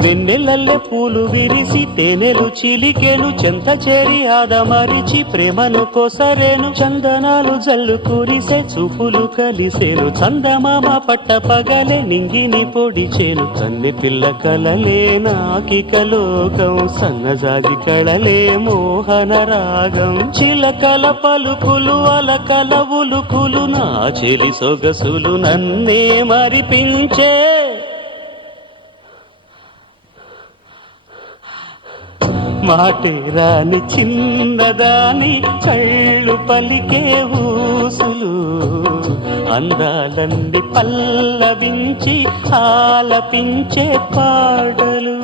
వెన్నెలల్లె పూలు విరిసి తేనెలు చిలికెను చెంత చేరి ఆదమరిచి ప్రేమను కొసరేను చందనాలు జల్లు కురిసే చూపులు కలిసేను చందమామ పట్ట పగలే నింగిని పొడిచేను కన్నె పిల్ల కలలే నాకిక లోకం సన్నజాజి కళలే మోహన రాగం చిలకల పలుకులు అలకల ఉలుకులు నా చెలి సొగసులు నన్నే మరిపించే మాటే రాని చిన్నదాని కళ్ళు పలికే ఊసులు అందాలన్నీ పల్లవించి ఆలపించే పాటలు